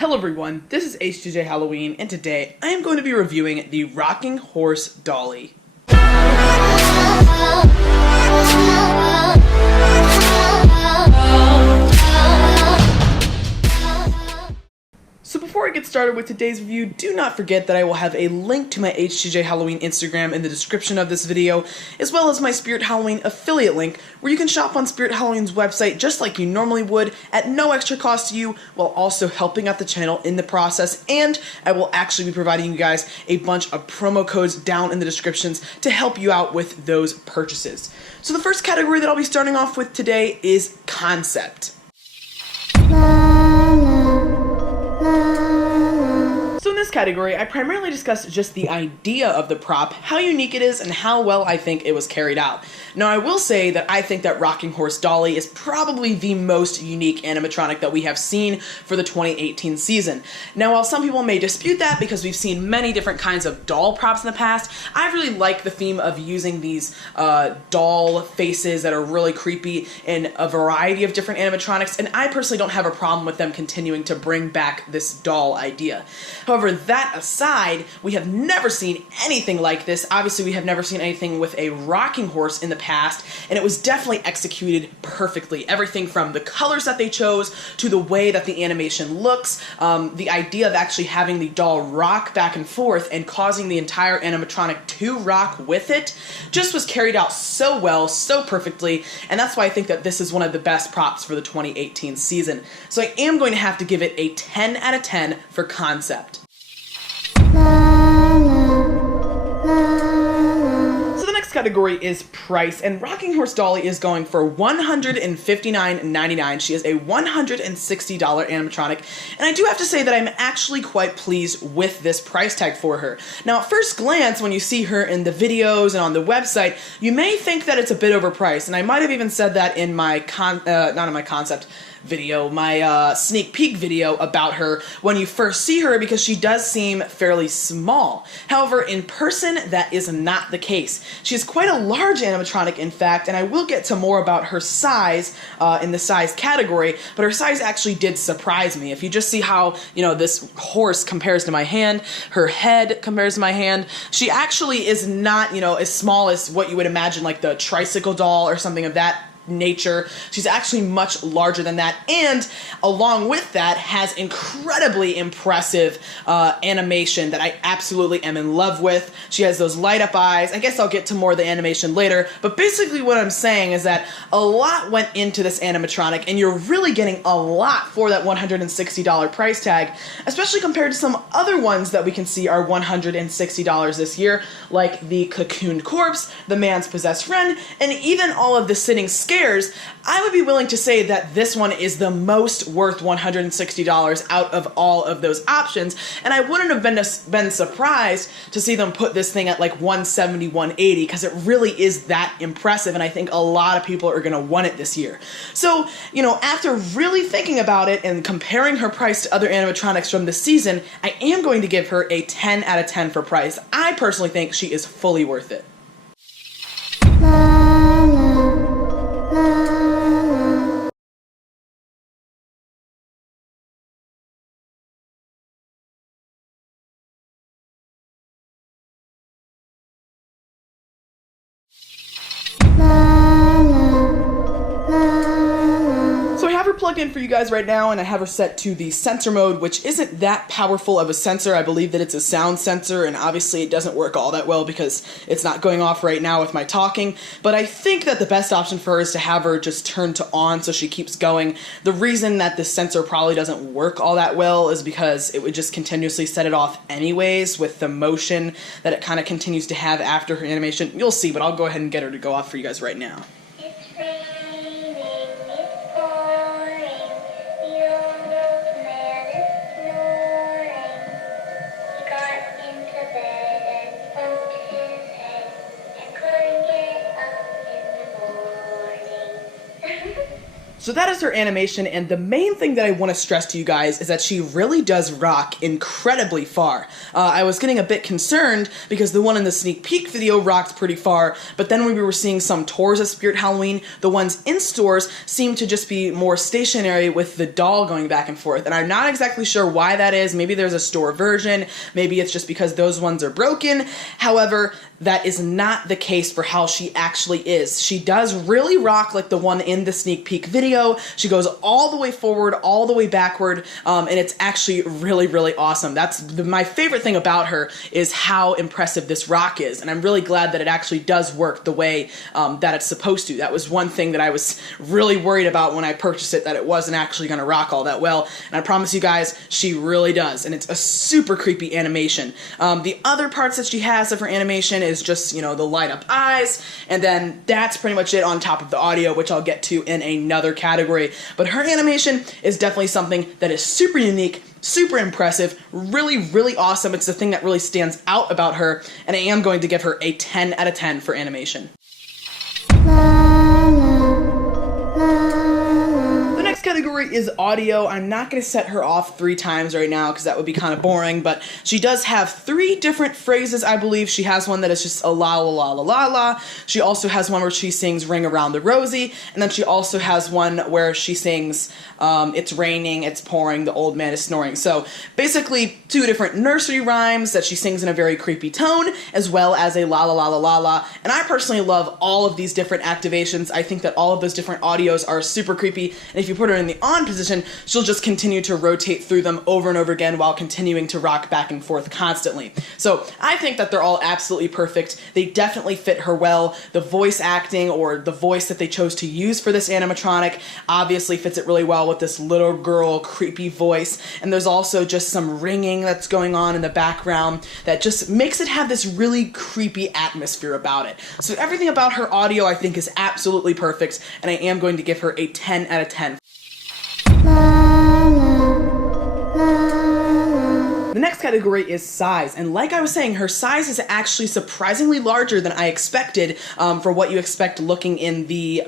Hello everyone, this is HJJ Halloween, and today I am going to be reviewing the Rocking Horse Dolly. So before I get started with today's review, do not forget that I will have a link to my HJJ Halloween Instagram in the description of this video, as well as my Spirit Halloween affiliate link, where you can shop on Spirit Halloween's website just like you normally would, at no extra cost to you, while also helping out the channel in the process, and I will actually be providing you guys a bunch of promo codes down in the descriptions to help you out with those purchases. So the first category that I'll be starting off with today is concept. So in this category, I primarily discussed just the idea of the prop, how unique it is, and how well I think it was carried out. Now I will say that I think that Rocking Horse Dolly is probably the most unique animatronic that we have seen for the 2018 season. Now while some people may dispute that because we've seen many different kinds of doll props in the past, I really like the theme of using these doll faces that are really creepy in a variety of different animatronics, and I personally don't have a problem with them continuing to bring back this doll idea. However, that aside, we have never seen anything like this. Obviously, we have never seen anything with a rocking horse in the past, and it was definitely executed perfectly. Everything from the colors that they chose to the way that the animation looks, the idea of actually having the doll rock back and forth and causing the entire animatronic to rock with it just was carried out so well, so perfectly, and that's why I think that this is one of the best props for the 2018 season. So I am going to have to give it a 10 out of 10 for concept. Category is price, and Rocking Horse Dolly is going for $159.99. She is a $160 animatronic, and I do have to say that I'm actually quite pleased with this price tag for her. Now at first glance, when you see her in the videos and on the website, you may think that it's a bit overpriced, and I might have even said that in my not in my concept video, my sneak peek video about her when you first see her, because she does seem fairly small. However, in person, that is not the case. She is quite a large animatronic, in fact, and I will get to more about her size in the size category, but her size actually did surprise me. If you just see how, you know, this horse compares to my hand, her head compares to my hand, she actually is not, you know, as small as what you would imagine, like the tricycle doll or something of that nature. She's actually much larger than that, and along with that has incredibly impressive animation that I absolutely am in love with. She has those light up eyes. I guess I'll get to more of the animation later, but basically what I'm saying is that a lot went into this animatronic, and you're really getting a lot for that $160 price tag, especially compared to some other ones that we can see are $160 this year, like the Cocooned Corpse, the Man's Possessed Friend, and even all of the Sitting Scares. I would be willing to say that this one is the most worth $160 out of all of those options, and I wouldn't have been surprised to see them put this thing at like $170, $180, because it really is that impressive, and I think a lot of people are going to want it this year. So, you know, after really thinking about it and comparing her price to other animatronics from this season, I am going to give her a 10 out of 10 for price. I personally think she is fully worth it. Plugged in for you guys right now, and I have her set to the sensor mode, which isn't that powerful of a sensor. I believe that it's a sound sensor, and obviously it doesn't work all that well because it's not going off right now with my talking, but I think that the best option for her is to have her just turn to on so she keeps going. The reason that this sensor probably doesn't work all that well is because it would just continuously set it off anyways with the motion that it kind of continues to have after her animation. You'll see, but I'll go ahead and get her to go off for you guys right now. So that is her animation, and the main thing that I want to stress to you guys is that she really does rock incredibly far. I was getting a bit concerned because the one in the sneak peek video rocked pretty far, but then when we were seeing some tours of Spirit Halloween, the ones in stores seemed to just be more stationary with the doll going back and forth, and I'm not exactly sure why that is. Maybe there's a store version, maybe it's just because those ones are broken. However, that is not the case for how she actually is. She does really rock like the one in the sneak peek video. She goes all the way forward, all the way backward, and it's actually really, really awesome. That's my favorite thing about her, is how impressive this rock is, and I'm really glad that it actually does work the way that it's supposed to. That was one thing that I was really worried about when I purchased it, that it wasn't actually going to rock all that well, and I promise you guys, she really does, and it's a super creepy animation. The other parts that she has of her animation is just, you know, the light up eyes, and then that's pretty much it on top of the audio, which I'll get to in another category. But her animation is definitely something that is super unique, super impressive, really, really awesome. It's the thing that really stands out about her, and I am going to give her a 10 out of 10 for animation. Category is audio. I'm not going to set her off 3 times right now because that would be kind of boring, but she does have 3 different phrases, I believe. She has one that is just a la la la la la la. She also has one where she sings Ring Around the Rosie, and then she also has one where she sings It's Raining, It's Pouring, The Old Man is Snoring. So basically 2 different nursery rhymes that she sings in a very creepy tone, as well as a la la la la la la. And I personally love all of these different activations. I think that all of those different audios are super creepy, and if you put her in the on position, she'll just continue to rotate through them over and over again while continuing to rock back and forth constantly. So I think that they're all absolutely perfect. They definitely fit her well. The voice acting, or the voice that they chose to use for this animatronic, obviously fits it really well with this little girl creepy voice. And there's also just some ringing that's going on in the background that just makes it have this really creepy atmosphere about it. So everything about her audio, I think, is absolutely perfect, and I am going to give her a 10 out of 10. The next category is size, and like I was saying, her size is actually surprisingly larger than I expected for what you expect looking in the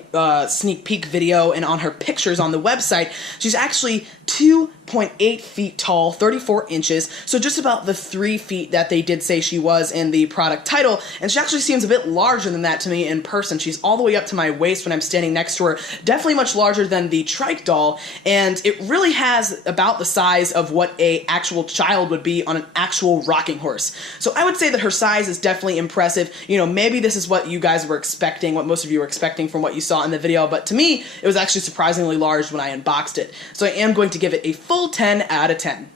sneak peek video and on her pictures on the website. She's actually 2.8 feet tall, 34 inches, so just about the 3 feet that they did say she was in the product title, and she actually seems a bit larger than that to me in person. She's all the way up to my waist when I'm standing next to her, definitely much larger than the trike doll, and it really has about the size of what a actual child would be on an actual rocking horse. So I would say that her size is definitely impressive. You know, maybe this is what you guys were expecting, what most of you were expecting from what you saw in the video, but to me, it was actually surprisingly large when I unboxed it. So I am going to give it a full 10 out of 10.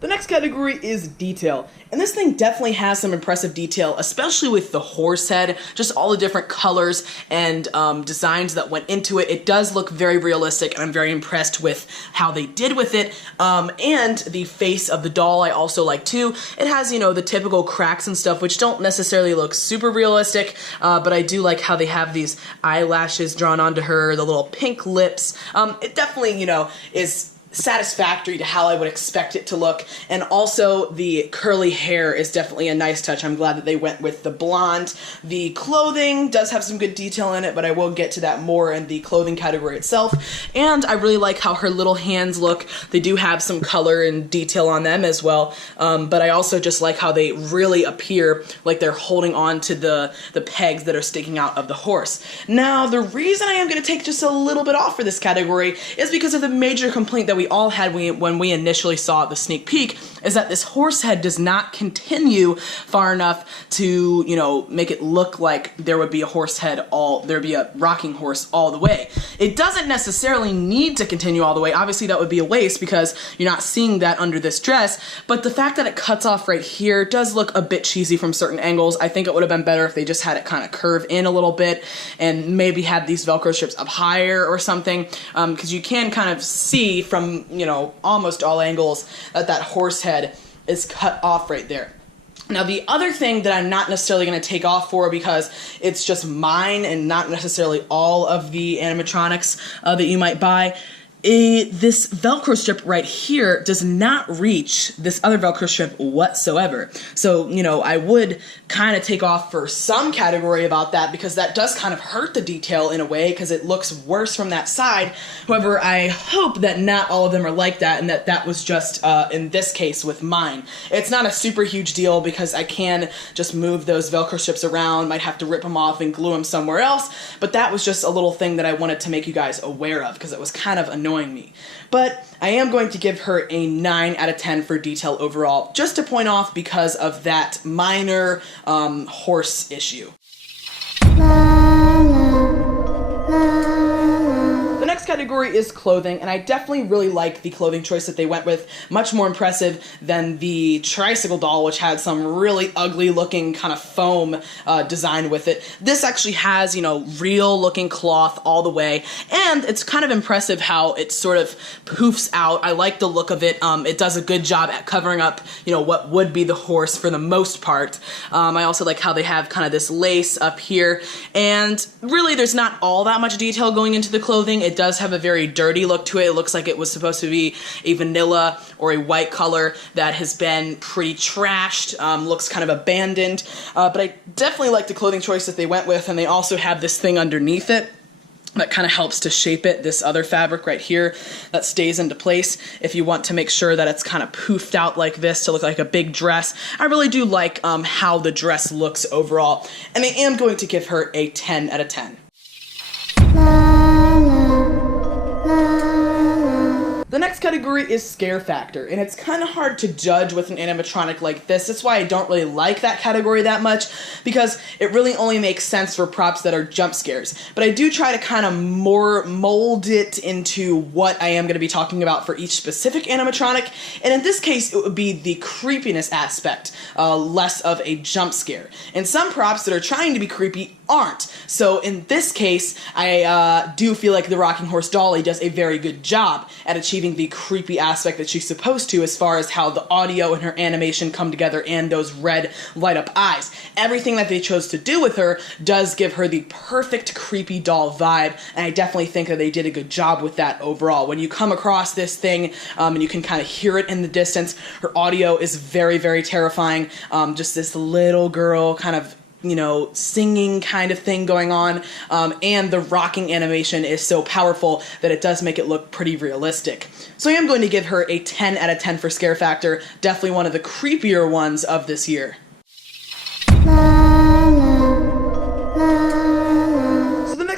The next category is detail, and this thing definitely has some impressive detail, especially with the horse head, just all the different colors and designs that went into it. It does look very realistic, and I'm very impressed with how they did with it, and the face of the doll I also like too. It has, you know, the typical cracks and stuff, which don't necessarily look super realistic, but I do like how they have these eyelashes drawn onto her, the little pink lips. It definitely, you know, is satisfactory to how I would expect it to look, and also the curly hair is definitely a nice touch. I'm glad that they went with the blonde. The clothing does have some good detail in it, but I will get to that more in the clothing category itself, and I really like how her little hands look. They do have some color and detail on them as well, but I also just like how they really appear like they're holding on to the pegs that are sticking out of the horse. Now, the reason I am going to take just a little bit off for this category is because of the major complaint that we all had when we initially saw the sneak peek, is that this horse head does not continue far enough to, you know, make it look like there would be a horse head there'd be a rocking horse all the way. It doesn't necessarily need to continue all the way. Obviously that would be a waste because you're not seeing that under this dress, but the fact that it cuts off right here does look a bit cheesy from certain angles. I think it would have been better if they just had it kind of curve in a little bit and maybe had these Velcro strips up higher or something, because you can kind of see from, you know, almost all angles that horse head is cut off right there. Now, the other thing that I'm not necessarily going to take off for, because it's just mine and not necessarily all of the animatronics that you might buy, this Velcro strip right here does not reach this other Velcro strip whatsoever. So, you know, I would kind of take off for some category about that, because that does kind of hurt the detail in a way, because it looks worse from that side. However, I hope that not all of them are like that, and that was just in this case with mine. It's not a super huge deal because I can just move those Velcro strips around, might have to rip them off and glue them somewhere else, but that was just a little thing that I wanted to make you guys aware of, because it was kind of annoying me. But I am going to give her a 9 out of 10 for detail overall, just to point off because of that minor horse issue. The next category is clothing, and I definitely really like the clothing choice that they went with. Much more impressive than the tricycle doll, which had some really ugly looking kind of foam design with it. This actually has, you know, real looking cloth all the way, and it's kind of impressive how it sort of poofs out. I like the look of it. It does a good job at covering up, you know, what would be the horse for the most part. I also like how they have kind of this lace up here, and really there's not all that much detail going into the clothing. It does have a very dirty look to it. It looks like it was supposed to be a vanilla or a white color that has been pretty trashed, looks kind of abandoned, but I definitely like the clothing choice that they went with, and they also have this thing underneath it that kind of helps to shape it, this other fabric right here that stays into place if you want to make sure that it's kind of poofed out like this to look like a big dress. I really do like how the dress looks overall, and I am going to give her a 10 out of 10. The next category is scare factor, and it's kind of hard to judge with an animatronic like this. That's why I don't really like that category that much, because it really only makes sense for props that are jump scares. But I do try to kind of more mold it into what I am going to be talking about for each specific animatronic, and in this case it would be the creepiness aspect, less of a jump scare. And some props that are trying to be creepy aren't. So in this case, I do feel like the Rocking Horse Dolly does a very good job at achieving the creepy aspect that she's supposed to, as far as how the audio and her animation come together and those red light up eyes. Everything that they chose to do with her does give her the perfect creepy doll vibe, and I definitely think that they did a good job with that overall. When you come across this thing and you can kind of hear it in the distance, her audio is very, very terrifying. Just this little girl kind of, you know, singing kind of thing going on, and the rocking animation is so powerful that it does make it look pretty realistic. So I am going to give her a 10 out of 10 for scare factor, definitely one of the creepier ones of this year.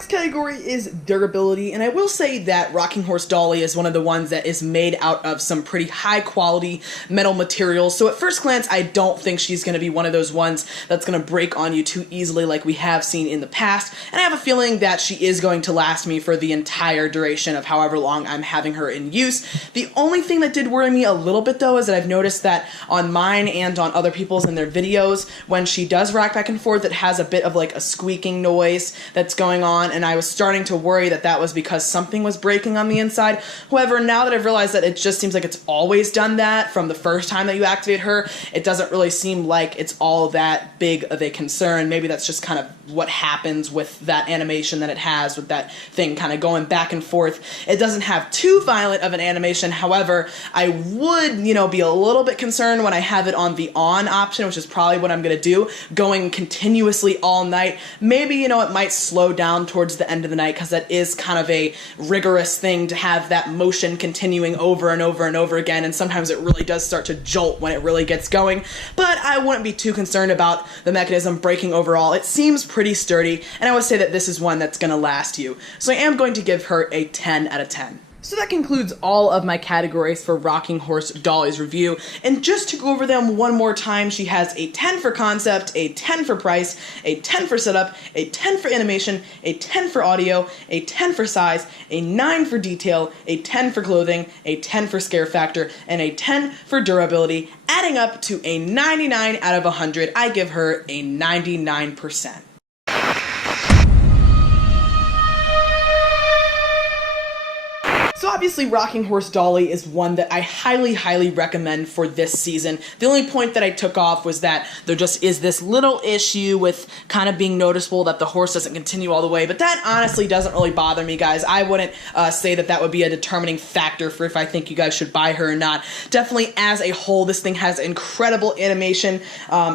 Category is durability, and I will say that Rocking Horse Dolly is one of the ones that is made out of some pretty high quality metal materials, so at first glance I don't think she's going to be one of those ones that's going to break on you too easily like we have seen in the past, and I have a feeling that she is going to last me for the entire duration of however long I'm having her in use. The only thing that did worry me a little bit though is that I've noticed that on mine and on other people's in their videos, when she does rock back and forth, it has a bit of like a squeaking noise that's going on, and I was starting to worry that that was because something was breaking on the inside. However, now that I've realized that it just seems like it's always done that from the first time that you activate her, it doesn't really seem like it's all that big of a concern. Maybe that's just kind of what happens with that animation that it has, with that thing kind of going back and forth. It doesn't have too violent of an animation. However, I would, you know, be a little bit concerned when I have it on the on option, which is probably what I'm going to do, going continuously all night. Maybe, you know, it might slow down towards the end of the night, because that is kind of a rigorous thing to have that motion continuing over and over and over again, and sometimes it really does start to jolt when it really gets going. But I wouldn't be too concerned about the mechanism breaking overall. It seems pretty sturdy, and I would say that this is one that's going to last you. So I am going to give her a 10 out of 10. So that concludes all of my categories for Rocking Horse Dolly's review, and just to go over them one more time, she has a 10 for concept, a 10 for price, a 10 for setup, a 10 for animation, a 10 for audio, a 10 for size, a 9 for detail, a 10 for clothing, a 10 for scare factor, and a 10 for durability, adding up to a 99 out of 100. I give her a 99%. So obviously Rocking Horse Dolly is one that I highly recommend for this season. The only point that I took off was that there just is this little issue with kind of being noticeable that the horse doesn't continue all the way, but that honestly doesn't really bother me, guys. I wouldn't say that that would be a determining factor for if I think you guys should buy her or not. Definitely as a whole, this thing has incredible animation,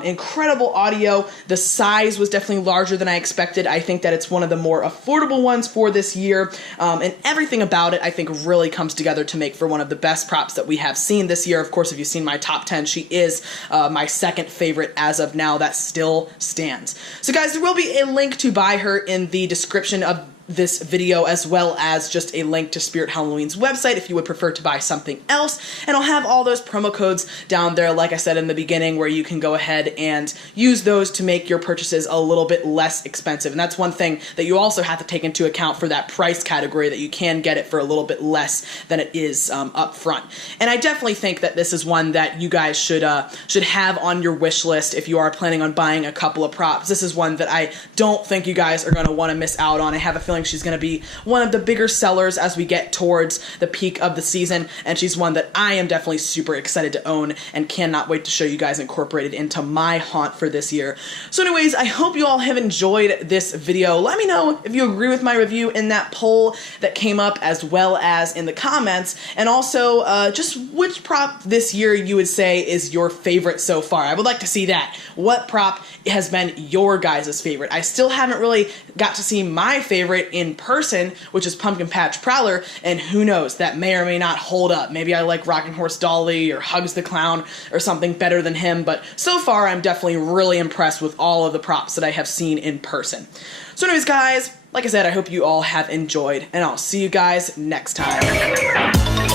incredible audio. The size was definitely larger than I expected. I think that it's one of the more affordable ones for this year, and everything about it I think really comes together to make for one of the best props that we have seen this year. Of course, if you've seen my top 10, she is my second favorite as of now. That still stands. So guys, there will be a link to buy her in the description of this video, as well as just a link to Spirit Halloween's website if you would prefer to buy something else, and I'll have all those promo codes down there, like I said in the beginning, where you can go ahead and use those to make your purchases a little bit less expensive. And that's one thing that you also have to take into account for that price category, that you can get it for a little bit less than it is up front. And I definitely think that this is one that you guys should have on your wish list if you are planning on buying a couple of props. This is one that I don't think you guys are going to want to miss out on. I have a feeling she's going to be one of the bigger sellers as we get towards the peak of the season, and she's one that I am definitely super excited to own and cannot wait to show you guys incorporated into my haunt for this year. So anyways, I hope you all have enjoyed this video. Let me know if you agree with my review in that poll that came up, as well as in the comments, and also just which prop this year you would say is your favorite so far. I would like to see that. What prop has been your guys' favorite? I still haven't really got to see my favorite in person, which is Pumpkin Patch Prowler, and who knows, that may or may not hold up. Maybe I like Rocking Horse Dolly or Hugs the Clown or something better than him, but so far I'm definitely really impressed with all of the props that I have seen in person. So anyways, guys, like I said, I hope you all have enjoyed, and I'll see you guys next time.